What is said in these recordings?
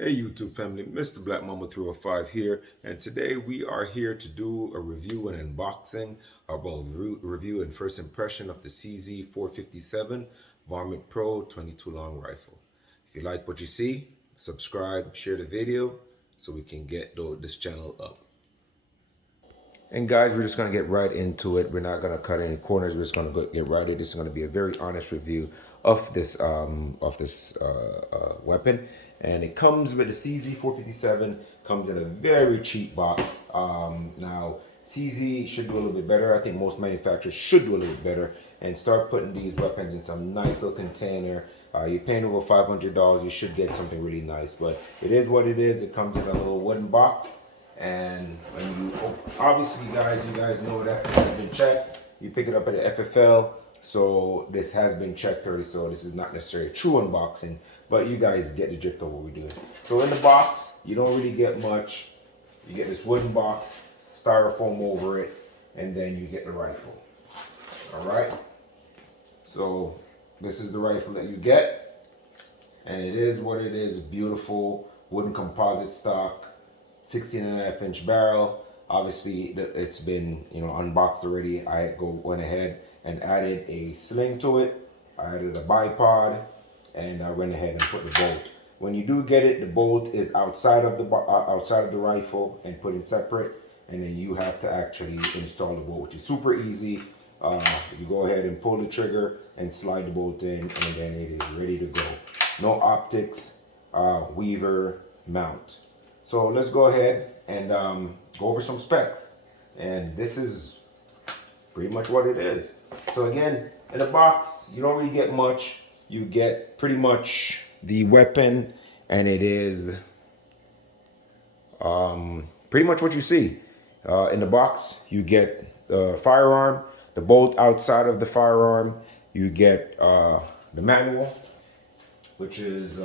Hey YouTube family, Mr. Black Mama 305 here, and today we are here to do a review and unboxing about review and first impression of the CZ457 Varmint Pro 22 long rifle. If you like what you see, subscribe, share the video so we can get this channel up. And guys, we're just gonna get right into it. We're not gonna cut any corners. We're just gonna get right into it. This is gonna be a very honest review of this weapon, and it comes with the CZ457. Comes in a very cheap box. Now CZ should do a little bit better. I think most manufacturers should do a little bit better and start putting these weapons in some nice little container. You're paying over $500. You should get something really nice, but it is what it is. It comes in a little wooden box. And when you obviously you guys know that has been checked. You pick it up at the FFL, so this has been checked already. So this is not necessarily a true unboxing, but you guys get the drift of what we're doing. So in the box, you don't really get much. You get this wooden box, styrofoam over it, and then you get the rifle. All right. So this is the rifle that you get, and it is what it is. Beautiful wooden composite stock. 16.5-inch barrel. Obviously, it's been unboxed already. I went ahead and added a sling to it. I added a bipod, and I went ahead and put the bolt. When you do get it, the bolt is outside of the rifle and put in separate, and then you have to actually install the bolt, which is super easy. You go ahead and pull the trigger and slide the bolt in, and then it is ready to go. No optics, weaver, mount. So let's go ahead and go over some specs. And this is pretty much what it is. So again, in the box, you don't really get much. You get pretty much the weapon, and it is pretty much what you see. In the box, you get the firearm, the bolt outside of the firearm. You get the manual, which is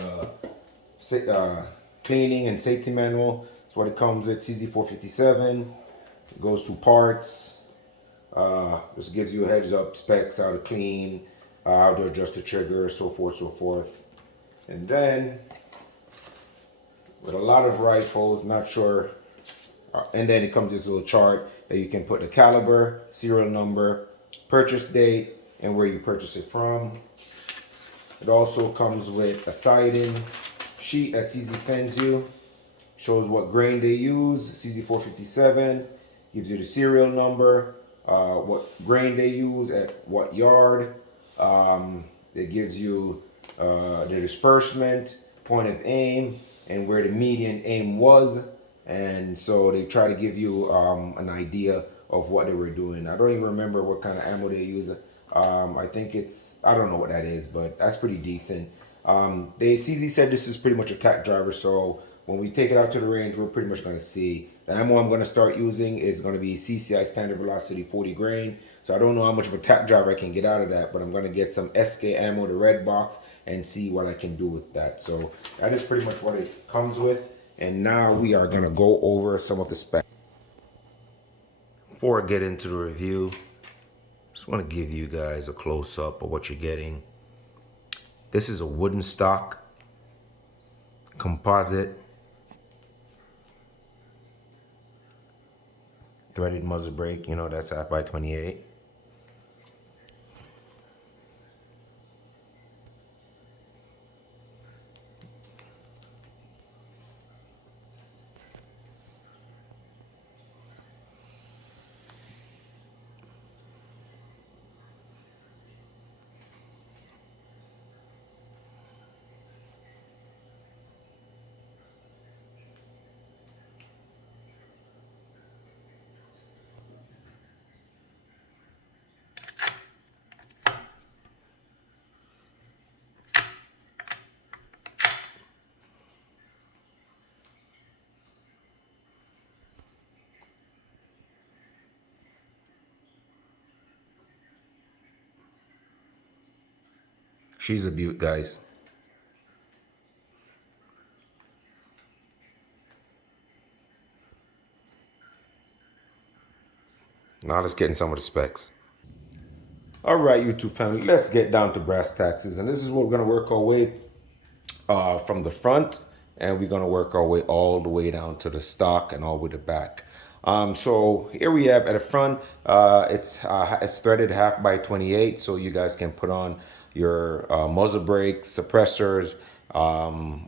cleaning and safety manual. That's what it comes with. CZ457. It goes to parts. This gives you a heads up, specs, how to clean, how to adjust the trigger, so forth, so forth. And then with a lot of rifles, not sure. And then it comes this little chart that you can put the caliber, serial number, purchase date, and where you purchase it from. It also comes with a sighting sheet that CZ sends you. Shows what grain they use. CZ457 gives you the serial number, what grain they use at what yard. It gives you the disbursement, point of aim, and where the median aim was. And so they try to give you an idea of what they were doing. I don't even remember what kind of ammo they use. I think I don't know what that is, but that's pretty decent. CZ said this is pretty much a Tack driver, so when we take it out to the range, we're pretty much going to see. The ammo I'm going to start using is going to be CCI standard velocity 40 grain. So I don't know how much of a Tack driver I can get out of that, but I'm going to get some SK ammo, the red box, and see what I can do with that. So that is pretty much what it comes with. And now we are going to go over some of the specs. Before I get into the review, just want to give you guys a close-up of what you're getting. This is a wooden stock, composite, threaded muzzle brake, that's 5x28. She's a beaut, guys. Now let's get in some of the specs. All right, YouTube family, let's get down to brass taxes. And this is what we're going to work our way from the front and we're gonna work our way all the way down to the stock and all the way to the back. So here we have at the front, it's threaded half by 28, so you guys can put on your muzzle brakes, suppressors,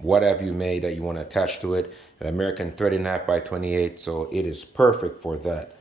whatever you may that you want to attach to it. An American threaded half by 28, so it is perfect for that.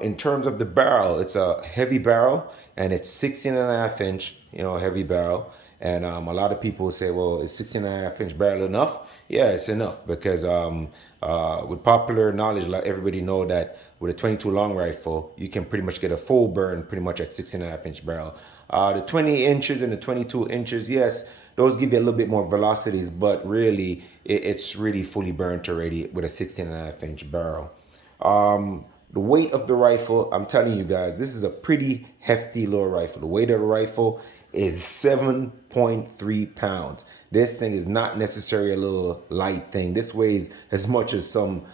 In terms of the barrel, it's a heavy barrel and it's 16 and a half inch, heavy barrel. And a lot of people say, well, is 16 and a half inch barrel enough? Yeah, it's enough because with popular knowledge, like everybody know that with a 22 long rifle, you can pretty much get a full burn pretty much at 16 and a half inch barrel. The 20 inches and the 22 inches, yes, those give you a little bit more velocities, but really, it's really fully burnt already with a 16 and a half inch barrel. The weight of the rifle, I'm telling you guys, this is a pretty hefty little rifle. The weight of the rifle is 7.3 pounds. This thing is not necessarily a little light thing. This weighs as much as some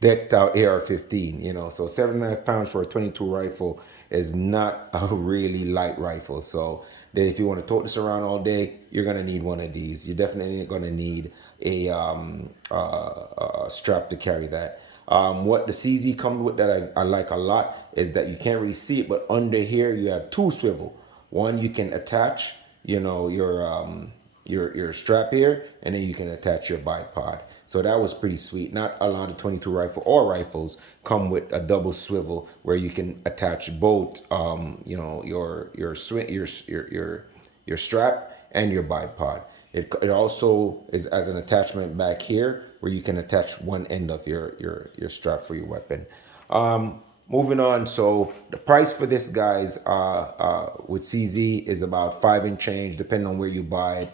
decked out AR-15, so 7.5 pounds for a 22 rifle is not a really light rifle. So that if you want to tote this around all day, you're gonna need one of these. You're definitely gonna need a strap to carry that. What the CZ comes with that I like a lot is that you can't really see it, but under here you have two swivel. One you can attach, your strap here, and then you can attach your bipod. So that was pretty sweet. Not a lot of 22 rifle or rifles come with a double swivel where you can attach both, your strap and your bipod. It also is as an attachment back here where you can attach one end of your strap for your weapon. Moving on, so the price for this, guys, with CZ is about 5 and change, depending on where you buy it.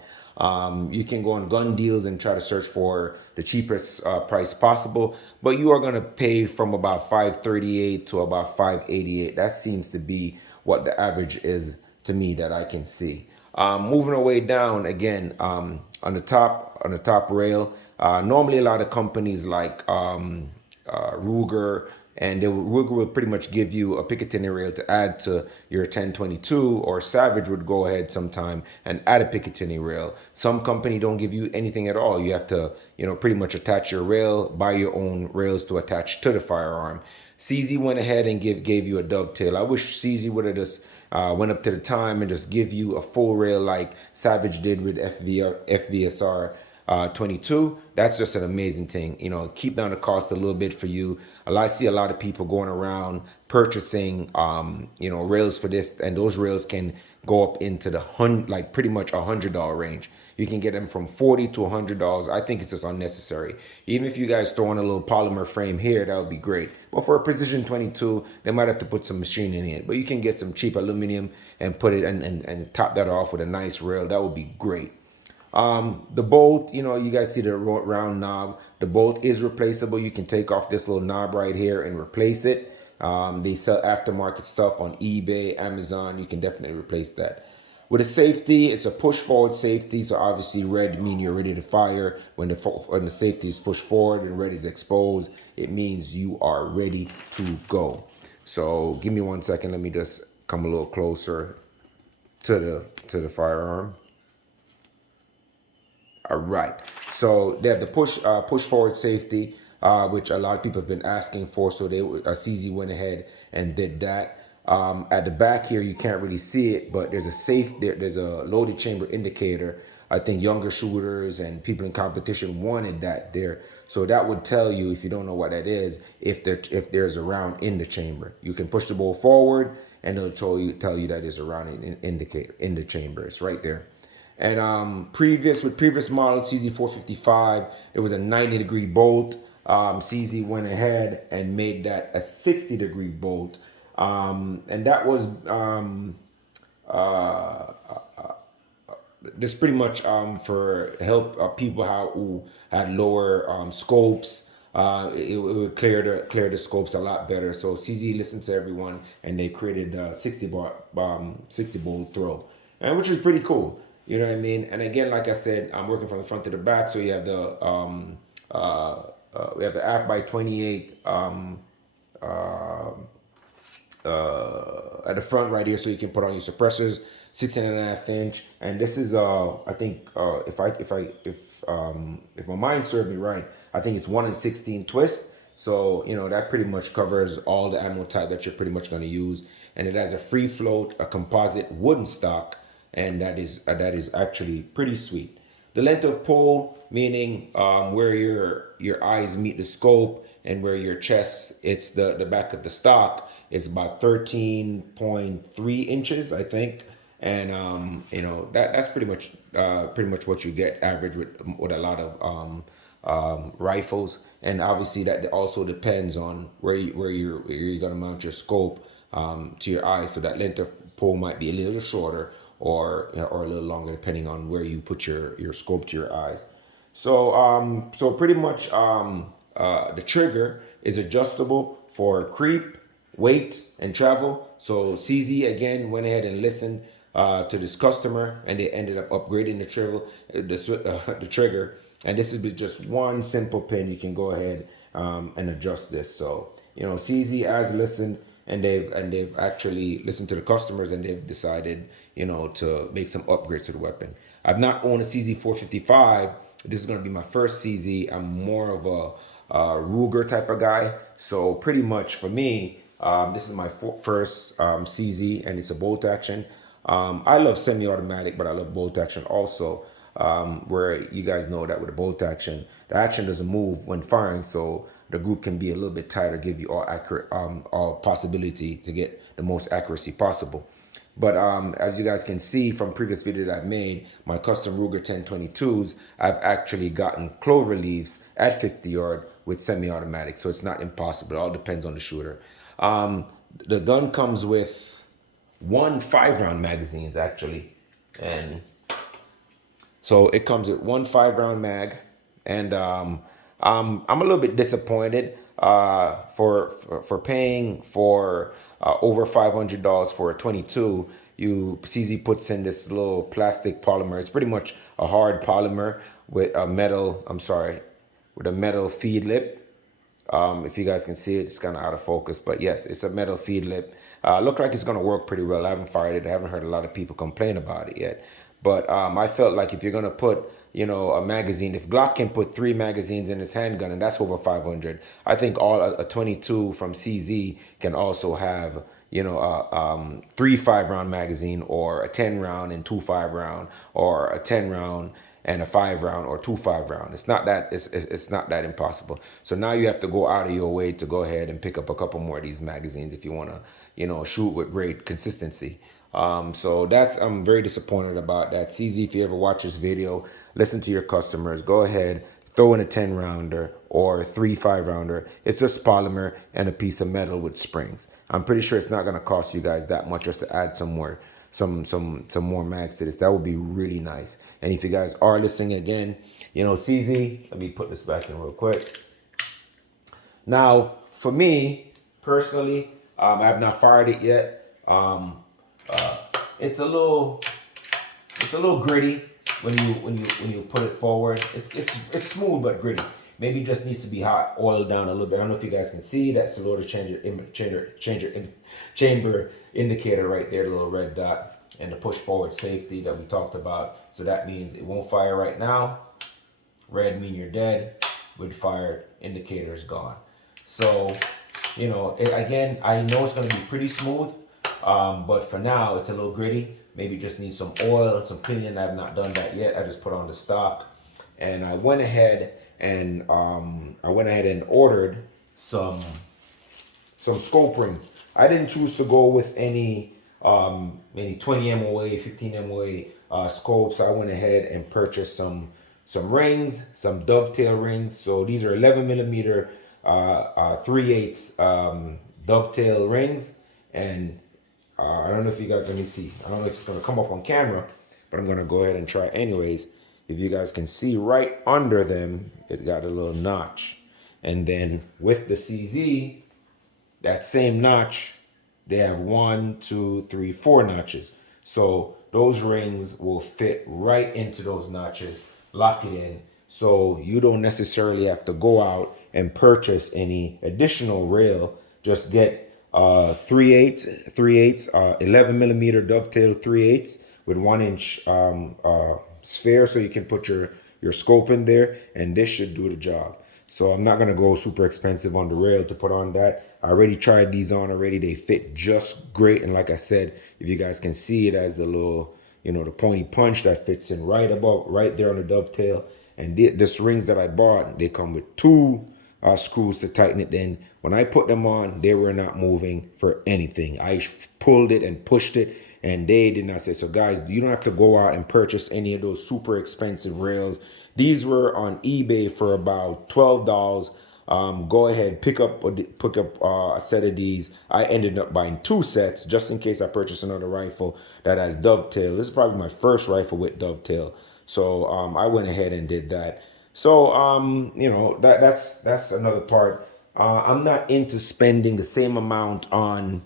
You can go on gun deals and try to search for the cheapest price possible, but you are going to pay from about 538 to about 588. That seems to be what the average is to me that I can see. Moving our way down again, on the top rail. Normally, a lot of companies like Ruger, and Ruger will pretty much give you a Picatinny rail to add to your 1022, or Savage would go ahead sometime and add a Picatinny rail. Some company don't give you anything at all. You have to, pretty much attach your rail, buy your own rails to attach to the firearm. CZ went ahead and gave you a dovetail. I wish CZ would have just went up to the time and just give you a full rail like Savage did with FVSR 22. That's just an amazing thing. Keep down the cost a little bit for you. I see a lot of people going around purchasing, rails for this, and those rails can go up into the pretty much $100 range. You can get them from $40 to $100. I think it's just unnecessary. Even if you guys throw in a little polymer frame here, that would be great. But for a precision 22, they might have to put some machining in it. But you can get some cheap aluminum and put it and top that off with a nice rail. That would be great. The bolt, you guys see the round knob. The bolt is replaceable. You can take off this little knob right here and replace it. They sell aftermarket stuff on eBay, Amazon. You can definitely replace that. With a safety, it's a push forward safety. So obviously red means you're ready to fire. When the safety is pushed forward and red is exposed, it means you are ready to go. So give me 1 second. Let me just come a little closer to the firearm. All right. So they have the push forward safety, which a lot of people have been asking for. So CZ went ahead and did that. At the back here, you can't really see it, but there's a loaded chamber indicator. I think younger shooters and people in competition wanted that there. So that would tell you, if you don't know what that is, if there's a round in the chamber. You can push the bowl forward and it'll tell you that there's a round in the chamber. It's right there. And previous model CZ457, there was a 90-degree bolt. CZ went ahead and made that a 60-degree bolt. And that was this pretty much for help people who had lower scopes. It would clear the scopes a lot better. So CZ listened to everyone, and they created 60 bolt throw, and which is pretty cool. You know what I mean? And again, like I said, I'm working from the front to the back. So you have we have the half by 28 at the front right here, so you can put on your suppressors, 16.5 inch. And this is I think if if my mind serves me right, I think it's 1 in 16 twist. So, you know, that pretty much covers all the ammo type that you're pretty much going to use. And it has a free float, a composite wooden stock, and that is actually pretty sweet. The length of pull, meaning where your eyes meet the scope and where your chest, it's the back of the stock, is about 13.3 inches, I think. And you know, that's pretty much what you get average with a lot of rifles. And obviously that also depends on where you're gonna mount your scope to your eye. So that length of pull might be a little shorter or or a little longer depending on where you put your scope to your eyes. So so pretty much the trigger is adjustable for creep, weight, and travel. So CZ again went ahead and listened to this customer, and they ended up upgrading the trigger. And this is just one simple pin. You can go ahead and adjust this. So you know, CZ has listened, and they've actually listened to the customers, and they've decided, you know, to make some upgrades to the weapon. I've not owned a CZ455. This is going to be my first CZ. I'm more of a Ruger type of guy. So pretty much for me, this is my first CZ, and it's a bolt action. I love semi-automatic, but I love bolt action also. Where you guys know that with a bolt action, the action doesn't move when firing, so the group can be a little bit tighter, give you all accurate, all possibility to get the most accuracy possible. But as you guys can see from previous videos that I've made, my custom Ruger 1022s, I've actually gotten clover leaves at 50 yard with semi-automatic, so it's not impossible. It all depends on the shooter. The gun comes with 1 5-round magazines actually, and so it comes with 1 5-round mag, and I'm a little bit disappointed for paying for over $500 for a 22. CZ puts in this little plastic polymer. It's pretty much a hard polymer with a metal. I'm sorry, with a metal feed lip. If you guys can see it, it's kind of out of focus, but yes, it's a metal feed lip. Look like it's going to work pretty well. I haven't fired it. I haven't heard a lot of people complain about it yet. But I felt like if you're going to put, you know, a magazine, if Glock can put 3 magazines in his handgun, and that's over 500, I think a 22 from CZ can also have, you know, 3 5-round magazine, or a 10-round and 2 5-round, or a 10-round and a 5-round, or 2 5-round. It's not that impossible. So now you have to go out of your way to go ahead and pick up a couple more of these magazines if you want to, you know, shoot with great consistency. So I'm very disappointed about that. CZ, if you ever watch this video, listen to your customers. Go ahead, throw in a 10-rounder or 3 5-rounder. It's just polymer and a piece of metal with springs. I'm pretty sure it's not going to cost you guys that much just to add some more mags to this. That would be really nice. And if you guys are listening again, you know, CZ, let me put this back in real quick. Now, for me personally, I have not fired it yet. It's a little gritty when you put it forward. It's smooth but gritty. Maybe it just needs to be hot, oiled down a little bit. I don't know if you guys can see that's the loader chamber indicator right there, the little red dot, and the push forward safety that we talked about. So that means it won't fire right now. Red mean you're dead. With fired, indicator is gone. So, you know, again, I know it's going to be pretty smooth, but for now it's a little gritty. Maybe it just needs some oil and some cleaning. I've not done that yet. I just put on the stock, and I went ahead and ordered some scope rings. I didn't choose to go with any 20 MOA, 15 MOA scopes. I went ahead and purchased some rings, some dovetail rings. So these are 11 millimeter 3/8 dovetail rings, and I don't know if you guys, let me see. I don't know if it's gonna come up on camera, but I'm gonna go ahead and try anyways. If you guys can see right under them, it got a little notch. And then with the CZ, that same notch, they have 1, 2, 3, 4 notches. So those rings will fit right into those notches, lock it in. So you don't necessarily have to go out and purchase any additional rail. Just get 3/8 11 millimeter dovetail 3/8 with 1 inch sphere, so you can put your your scope in there, and this should do the job. So I'm not gonna go super expensive on the rail to put on that. I already tried these on already. They fit just great. And like I said, if you guys can see, it as the little, the pointy punch that fits in right there on the dovetail. And this rings that I bought, they come with two screws to tighten it in. When I put them on, they were not moving for anything. I pulled it and pushed it, and they did not say. So guys, you don't have to go out and purchase any of those super expensive rails. These were on eBay for about $12. Go ahead, pick up a set of these. I ended up buying two sets just in case I purchase another rifle that has dovetail. This is probably my first rifle with dovetail, so I went ahead and did that. So that's another part. I'm not into spending the same amount on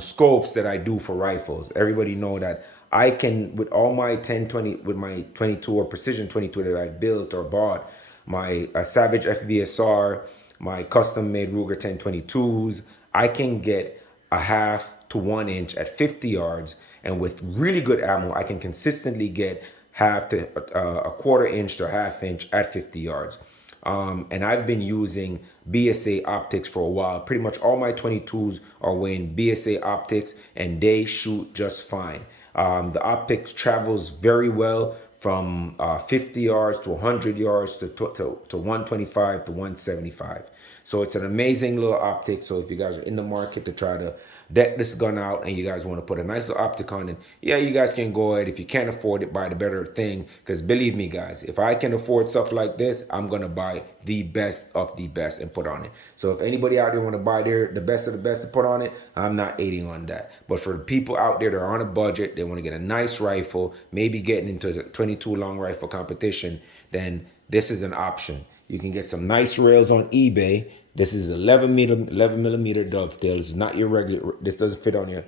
scopes that I do for rifles. Everybody know that I can, with all my 1020, with my 22 or precision 22 that I built or bought, my Savage FVSR, my custom made Ruger 1022s, I can get a half to 1 inch at 50 yards. And with really good ammo, I can consistently get half to a quarter inch to a half inch at 50 yards. And I've been using BSA optics for a while. Pretty much all my 22s are wearing BSA optics, and they shoot just fine. The optics travels very well from 50 yards to 100 yards to 125 to 175. So it's an amazing little optic. So if you guys are in the market to try to deck this gun out and you guys want to put a nice little optic on it, yeah, you guys can go ahead. If you can't afford it, buy the better thing. Because believe me, guys, if I can afford stuff like this, I'm going to buy the best of the best and put on it. So if anybody out there want to buy the best of the best to put on it, I'm not aiding on that. But for the people out there that are on a budget, they want to get a nice rifle, maybe getting into the 22 long rifle competition, then this is an option. You can get some nice rails on eBay. This is 11 millimeter dovetail. This is not your regular. This doesn't fit on your.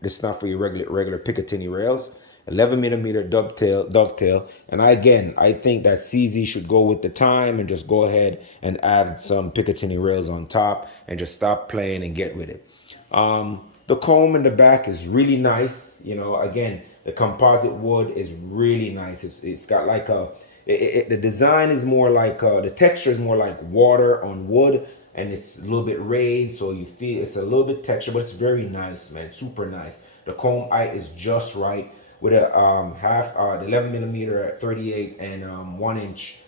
This is not for your regular Picatinny rails. 11 millimeter dovetail. And I think that CZ should go with the time and just go ahead and add some Picatinny rails on top and just stop playing and get with it. The comb in the back is really nice. Again, the composite wood is really nice. It's got like the design is more like, the texture is more like water on wood, and it's a little bit raised, so you feel it's a little bit texture, but it's very nice, man, super nice. The comb height is just right with a the 11 millimeter at 38 and 1 inch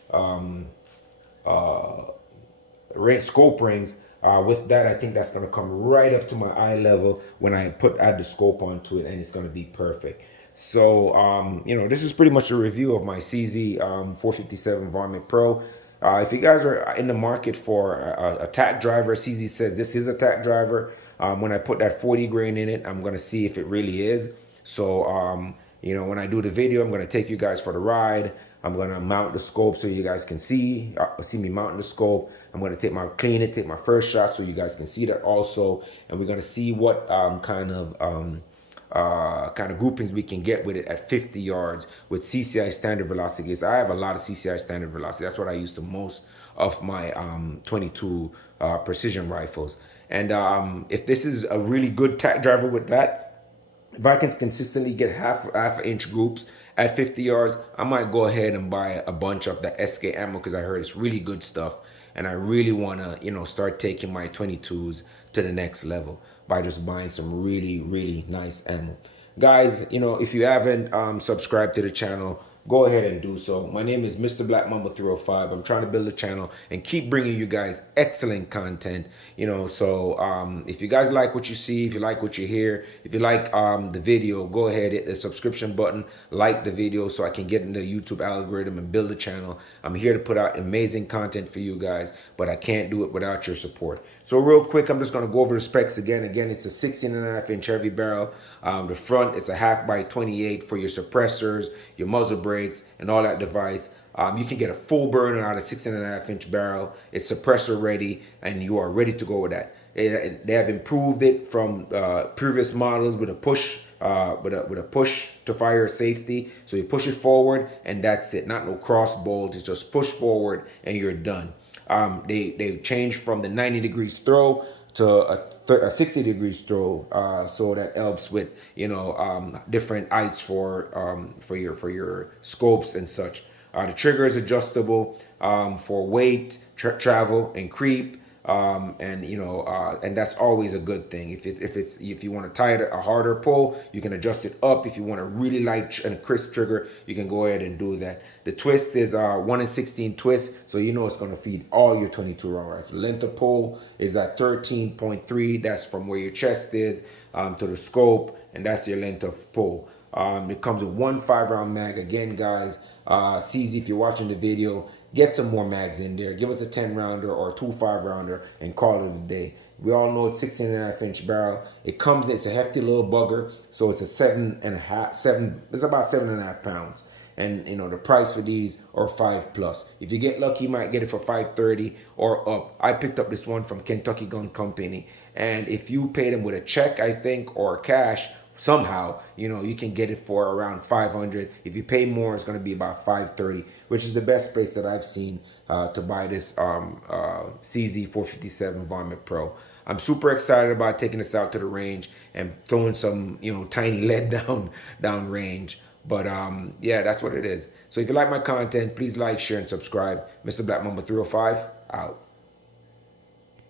scope rings. With that, I think that's gonna come right up to my eye level when I add the scope onto it, and it's gonna be perfect. So, this is pretty much a review of my CZ457 Varmint Pro. If you guys are in the market for a Tack driver, CZ says this is a Tack driver. When I put that 40 grain in it, I'm gonna see if it really is. So, when I do the video, I'm gonna take you guys for the ride. I'm gonna mount the scope so you guys can see me mounting the scope. I'm gonna take my first shot so you guys can see that also, and we're gonna see what kind of groupings we can get with it at 50 yards with CCI standard velocity. I have a lot of CCI standard velocity. That's what I use to most of my 22 precision rifles. And if this is a really good Tack driver with that, if I can consistently get half inch groups at 50 yards, I might go ahead and buy a bunch of the SK ammo because I heard it's really good stuff. And I really want to, start taking my 22s to the next level by just buying some really, really nice ammo. Guys, if you haven't subscribed to the channel, go ahead and do so. My name is Mr. Black Mamba 305. I'm trying to build a channel and keep bringing you guys excellent content. So if you guys like what you see, if you like what you hear, if you like the video, go ahead, hit the subscription button, like the video so I can get in the YouTube algorithm and build a channel. I'm here to put out amazing content for you guys, but I can't do it without your support. So real quick, I'm just going to go over the specs again. Again, it's a 16.5-inch heavy barrel. The front, it's a 1/2x28 for your suppressors, your muzzle brakes, and all that device. You can get a full burner out of 16.5-inch barrel. It's suppressor ready, and you are ready to go with that. They have improved it from previous models with a push with a push to fire safety. So you push it forward, and that's it. Not no cross bolt. It's just push forward, and you're done. They changed from the 90 degrees throw to a 60 degrees throw, so that helps with different heights for your scopes and such. The trigger is adjustable for weight, travel, and creep. And and that's always a good thing. If you want to tie it a harder pull, you can adjust it up. If you want a really light and crisp trigger, you can go ahead and do that. The twist is 1 in 16 twist, so it's going to feed all your 22 round rifle. Length of pull is at 13.3. That's from where your chest is to the scope, and that's your length of pull. It comes with one 5-round mag. Again, guys, CZ, if you're watching the video, get some more mags in there. Give us a 10-rounder or a 2 5-rounder and call it a day. We all know it's 16.5-inch barrel. It's a hefty little bugger, so it's a 7.5. It's about 7.5 pounds. And the price for these are $5+. If you get lucky, you might get it for $5.30 or up. I picked up this one from Kentucky Gun Company, and if you pay them with a check, I think, or cash, somehow, you can get it for around $500. If you pay more, it's going to be about $530, which is the best place that I've seen to buy this CZ457 Varmint Pro. I'm super excited about taking this out to the range and throwing some, tiny lead down range. But yeah, that's what it is. So if you like my content, please like, share, and subscribe. Mr. Black Mamba 305 out.